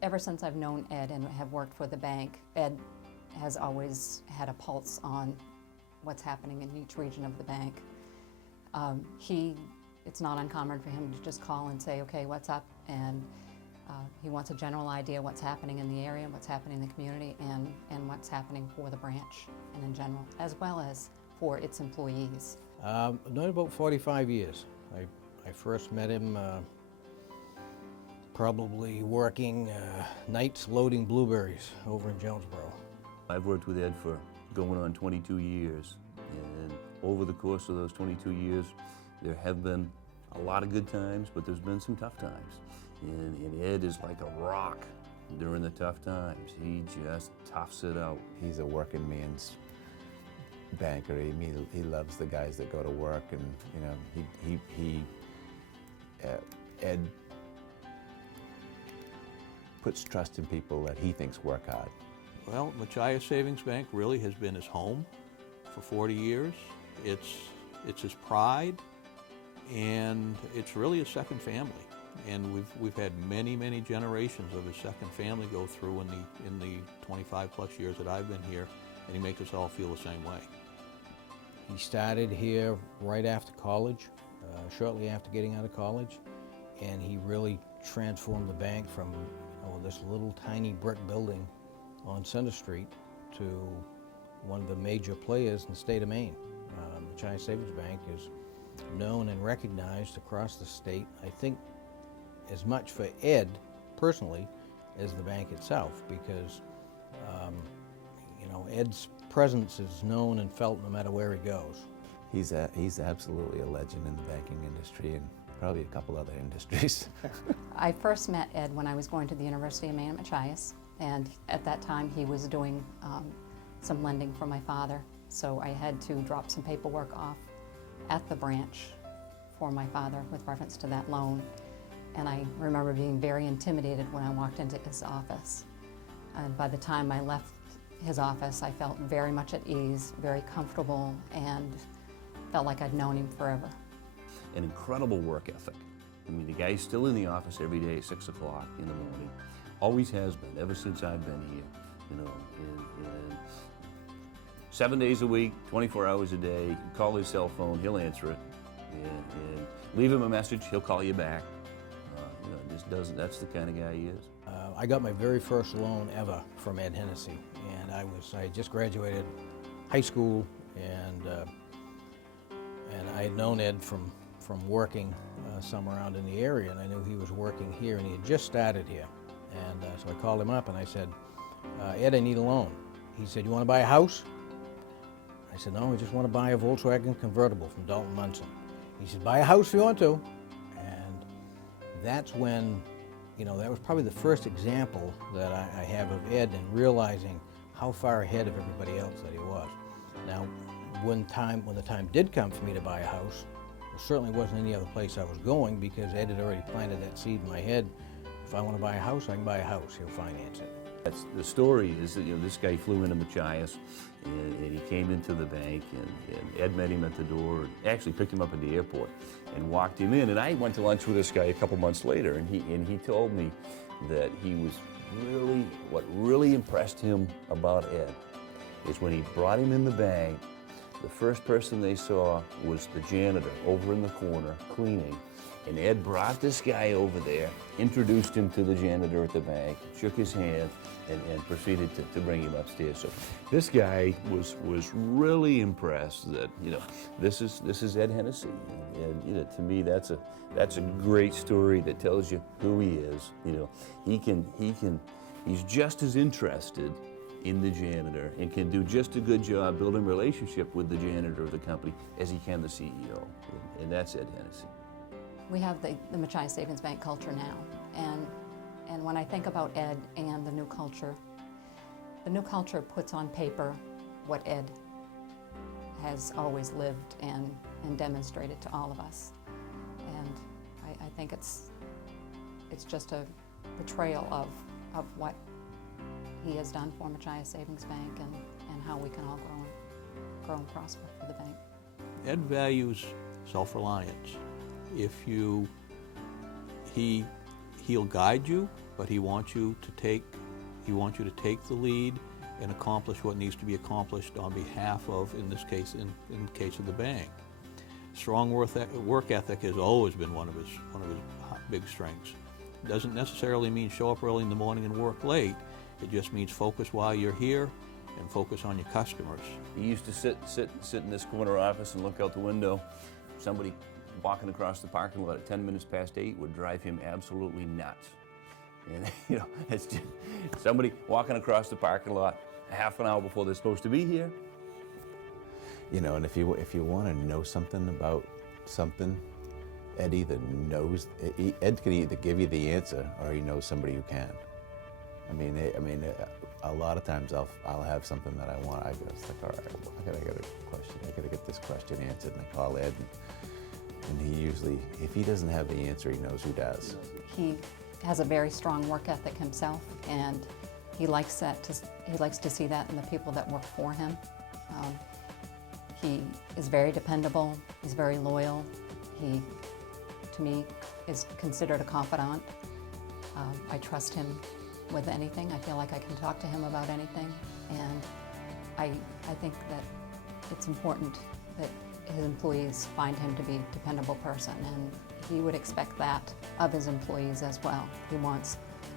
Ever since I've known Ed and have worked for the bank, Ed has always had a pulse on what's happening in each region of the bank. It's not uncommon for him to just call and say, okay, what's up? And he wants a general idea what's happening in the area, what's happening in the community, and what's happening for the branch and in general, as well as for its employees. I've known about 45 years. I first met him probably working nights loading blueberries over in Jonesboro. I've worked with Ed for going on 22 years, and over the course of those 22 years, there have been a lot of good times, but there's been some tough times. And Ed is like a rock during the tough times. He just toughs it out. He's a working man's banker. He loves the guys that go to work, and you know, Ed puts trust in people that he thinks work hard. Well, Machias Savings Bank really has been his home for 40 years. It's his pride, and it's really his second family. And we've had many generations of his second family go through in the 25 plus years that I've been here, and he makes us all feel the same way. He started here right after college, shortly after getting out of college, and he really transformed the bank from this little tiny brick building on Center Street to one of the major players in the state of Maine. Machias Savings Bank is known and recognized across the state, I think, as much for Ed personally as the bank itself, because Ed's presence is known and felt no matter where he goes. He's absolutely a legend in the banking industry and probably a couple other industries. I first met Ed when I was going to the University of Maine at Machias, and at that time he was doing some lending for my father, so I had to drop some paperwork off at the branch for my father with reference to that loan. And I remember being very intimidated when I walked into his office. And by the time I left his office, I felt very much at ease, very comfortable, and felt like I'd known him forever. An incredible work ethic. I mean, the guy's still in the office every day at 6 o'clock in the morning. Always has been, ever since I've been here. You know, and 7 days a week, 24 hours a day. You call his cell phone, he'll answer it. And leave him a message, he'll call you back. That's the kind of guy he is. I got my very first loan ever from Ed Hennessay, and I had just graduated high school, and I had known Ed from working somewhere around in the area, and I knew he was working here, and he had just started here. And so I called him up and I said, Ed, I need a loan. He said, you want to buy a house? I said, no, I just want to buy a Volkswagen convertible from Dalton Munson. He said, buy a house if you want to. And that's when, that was probably the first example that I have of Ed and realizing how far ahead of everybody else that he was. Now, when the time did come for me to buy a house, there certainly wasn't any other place I was going, because Ed had already planted that seed in my head. If I want to buy a house, I can buy a house. He'll finance it. The story is that this guy flew into Machias, and he came into the bank, and Ed met him at the door, and actually picked him up at the airport and walked him in. And I went to lunch with this guy a couple months later, and he told me that what really impressed him about Ed is when he brought him in the bank, the first person they saw was the janitor over in the corner cleaning. And Ed brought this guy over there, introduced him to the janitor at the bank, shook his hand, and proceeded to bring him upstairs. So this guy was really impressed that this is Ed Hennessay, and to me that's a great story that tells you who he is. He's just as interested in the janitor and can do just a good job building a relationship with the janitor of the company as he can the CEO, and that's Ed Hennessay. We have the Machias Savings Bank culture now, and when I think about Ed and the new culture puts on paper what Ed has always lived and demonstrated to all of us. And I think it's just a portrayal of what he has done for Machias Savings Bank and how we can all grow and prosper for the bank. Ed values self-reliance. He'll guide you, but he wants you to take the lead and accomplish what needs to be accomplished on behalf of, in this case, in the case of the bank. Strong work ethic has always been one of his big strengths. It doesn't necessarily mean show up early in the morning and work late. It just means focus while you're here and focus on your customers. He used to sit in this corner office and look out the window. Somebody walking across the parking lot at 10 minutes past 8 would drive him absolutely nuts. And you know, it's just somebody walking across the parking lot a half an hour before they're supposed to be here. You know, and if you want to know something about something, Ed can either give you the answer or he knows somebody who can. I mean, a lot of times I'll have something that I want. I go, it's like, all right, I gotta get a question. I gotta get this question answered, and I call Ed, and he usually, if he doesn't have the answer, he knows who does. He has a very strong work ethic himself, and he likes to see that in the people that work for him. He is very dependable. He's very loyal. He, to me, is considered a confidant. I trust him with anything. I feel like I can talk to him about anything, and I think that it's important that his employees find him to be a dependable person, and he would expect that of his employees as well. He wants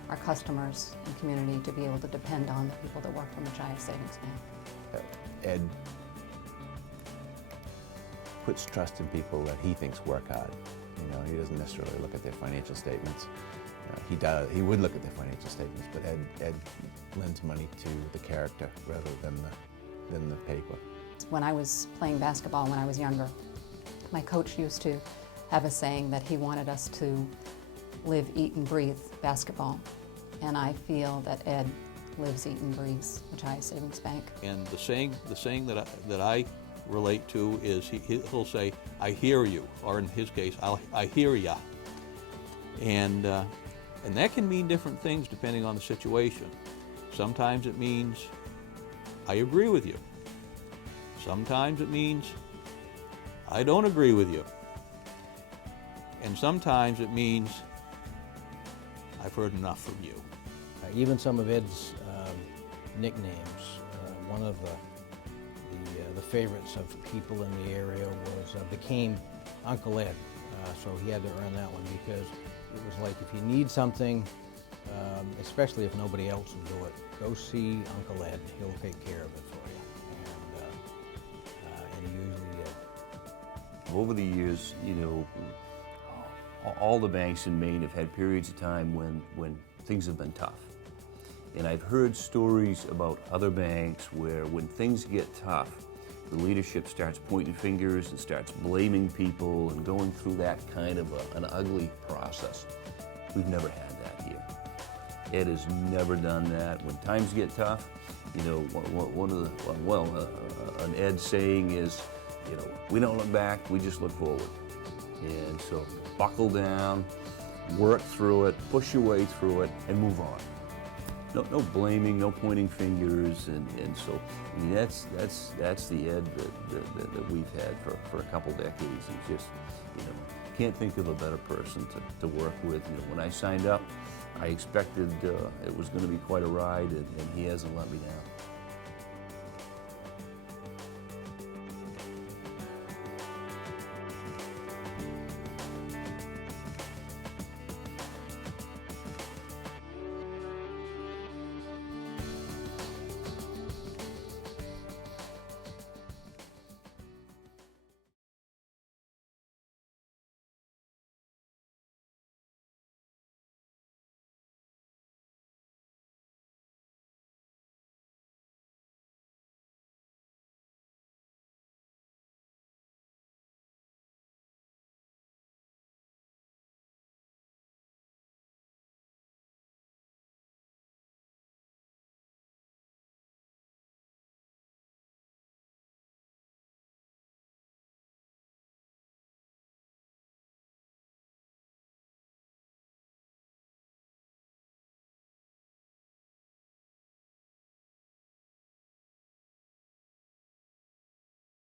our customers and community to be able to depend on the people that work for Machias Savings Bank. Ed puts trust in people that he thinks work hard. You know, he doesn't necessarily look at their financial statements. He would look at their financial statements, but Ed lends money to the character rather than the paper. When I was playing basketball when I was younger, my coach used to have a saying that he wanted us to live, eat, and breathe basketball. And I feel that Ed lives, eat, and breathes Machias Savings Bank. And the saying that I relate to is he'll say, "I hear you," or in his case, "I hear ya." And that can mean different things depending on the situation. Sometimes it means, "I agree with you." Sometimes it means, "I don't agree with you." And sometimes it means, "I've heard enough from you." Even some of Ed's nicknames, one of the favorites of people in the area became Uncle Ed. So he had to earn that one because it was like, if you need something, especially if nobody else will do it, go see Uncle Ed. He'll take care of it for you. And he usually did. Over the years, you know, all the banks in Maine have had periods of time when things have been tough. And I've heard stories about other banks where when things get tough, the leadership starts pointing fingers and starts blaming people and going through that kind of an ugly process. We've never had that here. Ed has never done that. When times get tough, you know, an Ed saying is, you know, we don't look back, we just look forward. And so buckle down, work through it, push your way through it, and move on. No blaming, no pointing fingers, and so I mean that's the Ed that we've had for a couple decades. And just, you know, can't think of a better person to work with. You know, when I signed up, I expected it was going to be quite a ride, and he hasn't let me down.